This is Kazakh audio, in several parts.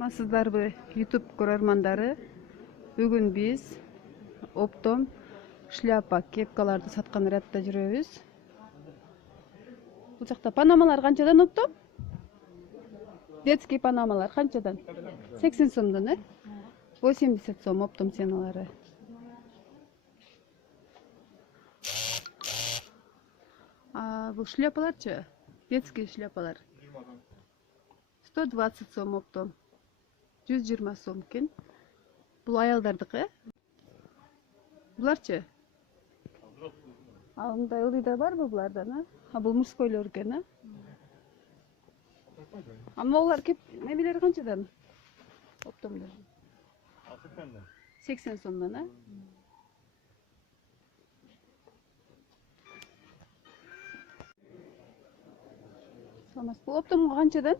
Саламатсыздарбы YouTube көрөрмандары. Бүгүн биз оптом шляпа, кепкаларды саткан рядда жүрөбүз. Бул жакта панамалар канчадан оптом? Детский панамалар канчадан? 80 сомдон, 80 сом оптом ценалары. Бул шляпаларчы? Детский шляпалар. 120 сом оптом. 120 сом екен. Бұл аялдардыкы. Буларчы? Мындай ылдыйда барбы булардан, Бул мужскойлор экен, Мыналар кеп немелери канчадан? Оптомдор. 80 сомдон, Бул оптомго канчадан?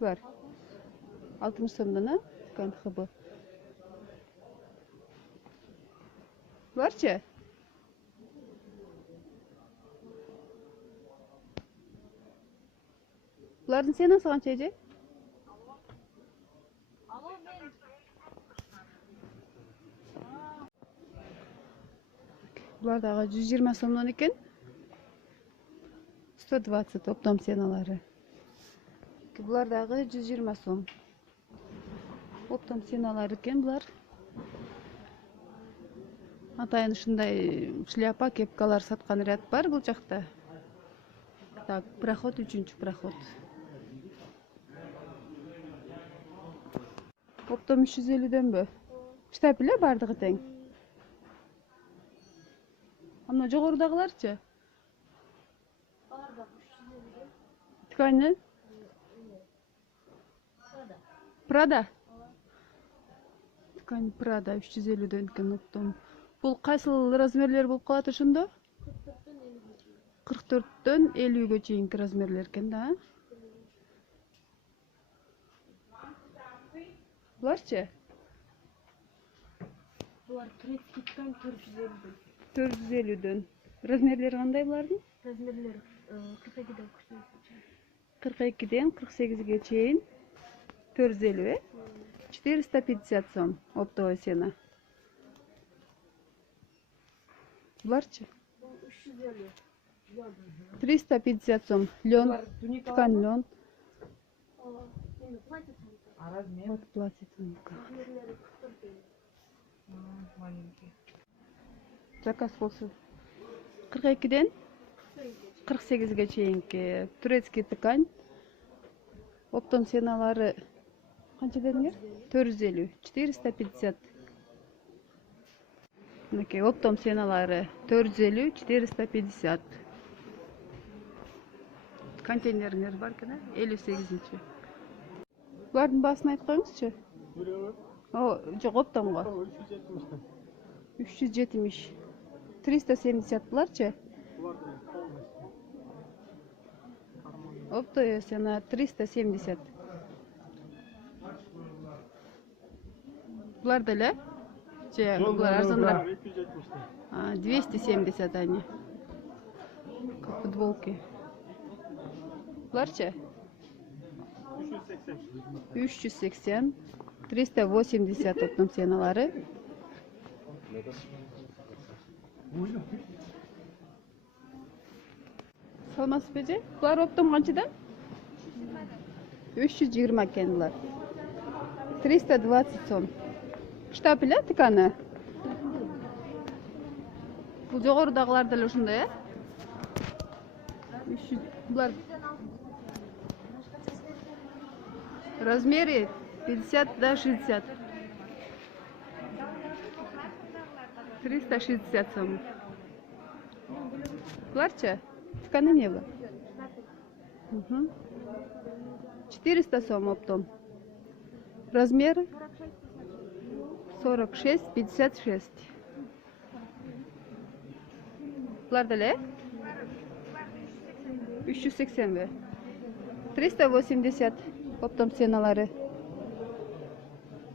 Бар. 60 сомдон, канхыбы. Барчы? Булардын ценасы канча эже? Булар дагы 120 сомдон экен. 120 оптом ценалары. Булар дагы 120 сом. Оптом ценалары экен булар. Атайын ушундай шляпа, кепкалар саткан ряд бар бул жакта. Так, проход, 3-чү проход. Оптом 350дөнбү? Штап эле бардыгы тең. Мына жогорудагыларчы? Ткани? Прада? Ткань Прада 350дөн экен оптом. Бул кайсыл размерлер болуп калат ошондо? 44дөн 50ге чейинки размерлер экен да. Буларчы? Булар турецкий ткань 450дөн. 450дөн. Размерлери кандай булардын? Размерлери 42ден 42ден 48ге чейин 450, 450 сом оптовая цена. Буларчы? 350. 350 сом. Лен, ткань лен. А размер? Вот платье туника. Размерлери 44. Маленький. Заказ болсун. 42ден 48ге чейинки турецкий ткань. Оптом ценалары канча дедиңер? 450, 450. Мынакей оптом ценалары 450, 450. Контейнерлер бар экен, 58-чи. Булардын баасын айтып коюңузчу. Жок, оптомго. 370. 370 буларчы? Оптовая цена 370. Булар деле? Булар арзанраак. 270 они. Как футболки. Буларчы? 380. 380 оптом ценалары. Саламатсызбы эже? Булар оптом канчадан? 320 экен булар. 320 сом. Штап эле тканы? Бул жогорудагылар деле ушундай, Булар размери 50 до 60. 360 сом. Буларчы? Тканы не было? 400 сом оптом. Размеры 46, 56. Булар деле? 380 бе? 380 оптом ценалары.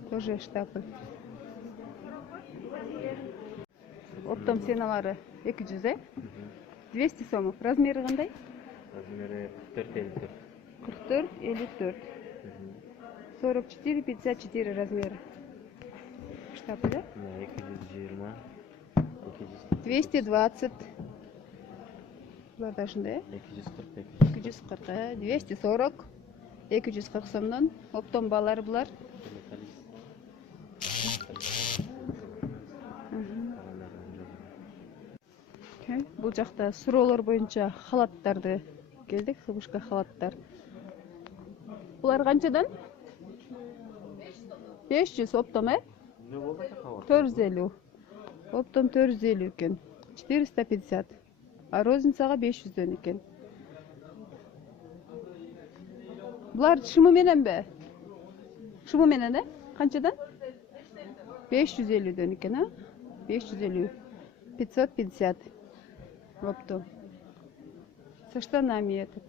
Тоже штапы. Оптом ценалары 200, 200 сомов. Размері қандай? Размері 44-54. 44-54. 44-54 размер. Штапы, да? 220, 220. Бұлар да ушундай, 240, 240, 240, 240 сомдон. Оптом балар бұлар. Бұл жақта суроолор боюнча халаттарды келдик, хыбышка халаттар. Бұлар қанчадан? 500 оптом, 450. Оптом 450 екен. 450. А розницаға 500 екен. Бұлар шымы менен бе? Шымы менен, қанчадан? 550 екен, 550. 550. Оптом. Со штанами этот.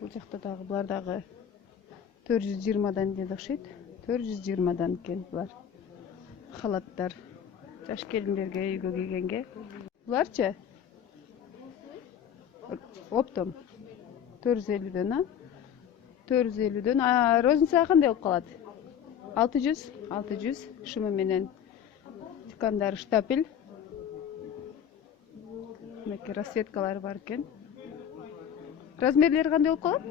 Бұл жақта дағы, бұлар дағы 420-дан деді ұқсайды. 420-дан екен бұлар. Халаттар. Жаш келіндерге, үйге кигенге. Бұларчы? Оптом. 450-дан, 450-дан. Розницаға қандай болып қалады? 600, 600 шымы менен. Тикандар штапель. Меке расцветкалары бар екен. Размерлері қандай болып қалады?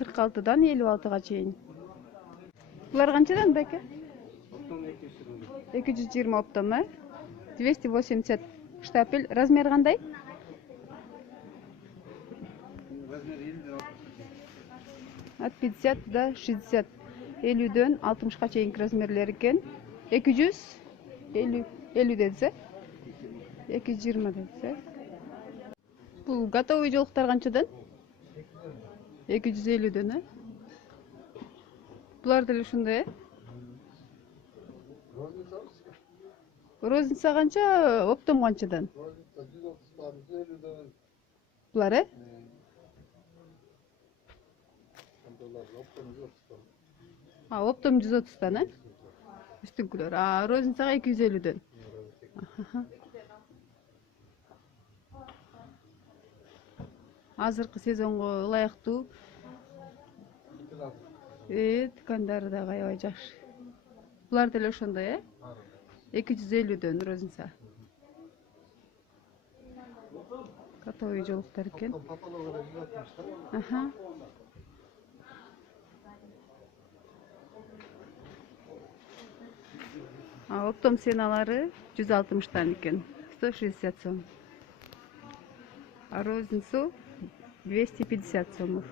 46-дан 56-ға чейін. Бұлар қаншадан бәке? 220 оптом, 280 штапель. Размер қандай? От 50 до 60. 50-ден 60-ға чейін размерлері екен. 250 дедісе? 220 дедісе? Бұл готовый жолықтар қаншадан? 250-ден, Бұлар дәл ушундай, Розница қанша, оптом қаншадан? Бұлар, Оптом 130-дан, Үстіңкілер. Розницаға 250-ден. Азыркы сезонго ылайыктуу. Тикандары да аябай жакшы. Булар деле ошондой, 250-дөн розница. Готовый жолуктар экен. Оптом сеналары 160-дан екен, 160 сом. А розницу 250 сомов.